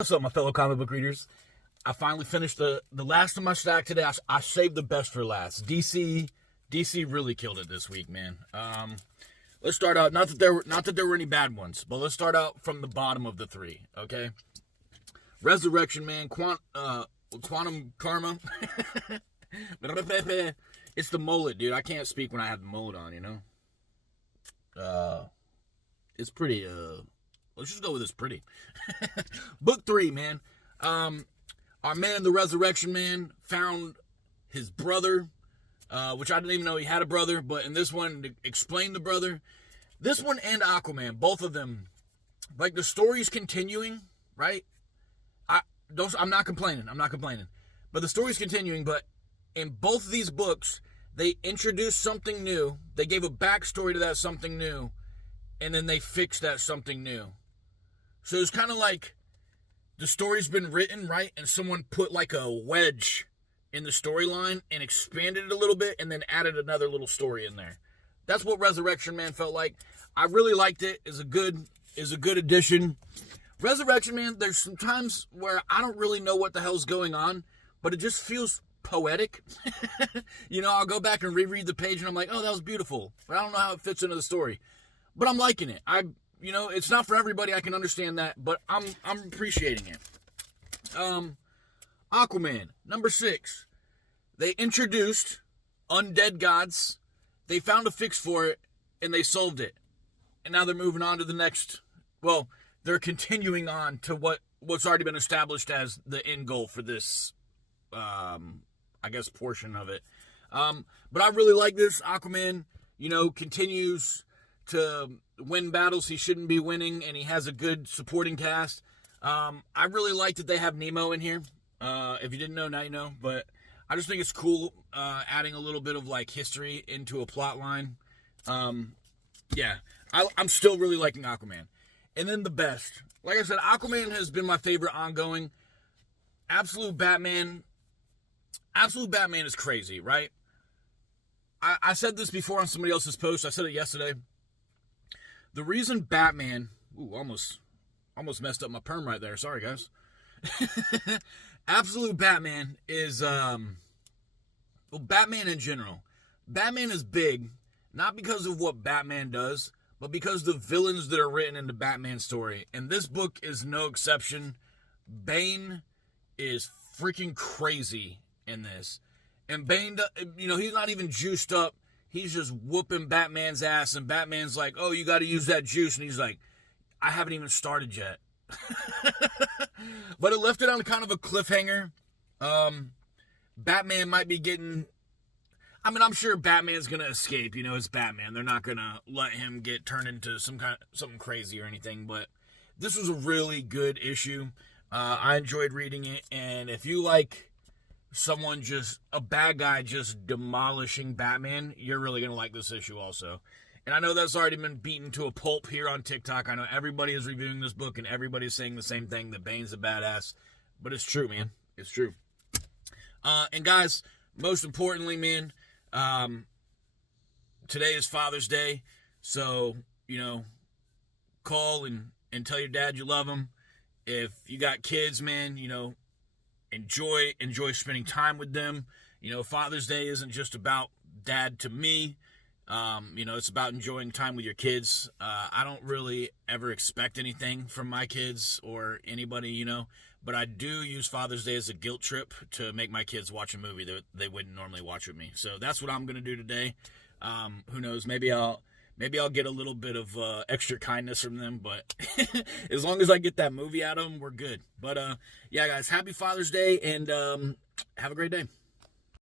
What's up, my fellow comic book readers? I finally finished the last of my stack today. I saved the best for last. DC really killed it this week, man. Let's start out. Not that there were any bad ones, but let's start out from the bottom of the three. Okay, Resurrection Man, Quantum Karma. It's the mullet, dude. I can't speak when I have the mullet on. It's pretty. Let's just go with it's pretty. Book 3, man. Our man, the Resurrection Man, found his brother, which I didn't even know he had a brother, but in this one, to explain the brother. This one and Aquaman, both of them, like the story's continuing, right? I'm not complaining. But the story's continuing, but in both of these books, they introduced something new. They gave a backstory to that something new, and then they fixed that something new. So it's kind of like the story's been written, right? And someone put like a wedge in the storyline and expanded it a little bit and then added another little story in there. That's what Resurrection Man felt like. I really liked it. It's a good addition. Resurrection Man, there's some times where I don't really know what the hell's going on, but it just feels poetic. I'll go back and reread the page and I'm like, oh, that was beautiful. But I don't know how it fits into the story. But I'm liking it. It's not for everybody. I can understand that, but I'm appreciating it. Aquaman, number 6. They introduced undead gods. They found a fix for it, and they solved it. And now they're moving on to the next. Well, they're continuing on to what's already been established as the end goal for this, portion of it. But I really like this. Aquaman, continues to win battles he shouldn't be winning, and he has a good supporting cast. I really like that they have Nemo in here. If you didn't know, now you know. But I just think it's cool adding a little bit of like history into a plot line. I'm still really liking Aquaman. And then the best. Like I said, Aquaman has been my favorite ongoing. Absolute Batman is crazy, right? I said this before on somebody else's post. I said it yesterday. The reason Batman... Ooh, almost messed up my perm right there. Sorry, guys. Absolute Batman is... Batman in general. Batman is big, not because of what Batman does, but because the villains that are written in the Batman story. And this book is no exception. Bane is freaking crazy in this. And Bane, he's not even juiced up. He's just whooping Batman's ass, and Batman's like, oh, you got to use that juice. And he's like, I haven't even started yet. But it left it on kind of a cliffhanger. Batman might be getting... I'm sure Batman's going to escape. It's Batman. They're not going to let him get turned into something crazy or anything. But this was a really good issue. I enjoyed reading it. And if you like a bad guy just demolishing Batman, you're really going to like this issue also. And I know that's already been beaten to a pulp here on TikTok. I know everybody is reviewing this book and everybody's saying the same thing, that Bane's a badass. But it's true, man. It's true. And guys, most importantly, man, today is Father's Day. So, call and tell your dad you love him. If you got kids, man, enjoy spending time with them. Father's Day isn't just about dad to me. It's about enjoying time with your kids. I don't really ever expect anything from my kids or anybody, but I do use Father's Day as a guilt trip to make my kids watch a movie that they wouldn't normally watch with me. So that's what I'm going to do today. Who knows? Maybe I'll get a little bit of extra kindness from them, but as long as I get that movie out of them, we're good. But yeah, guys, happy Father's Day, and have a great day.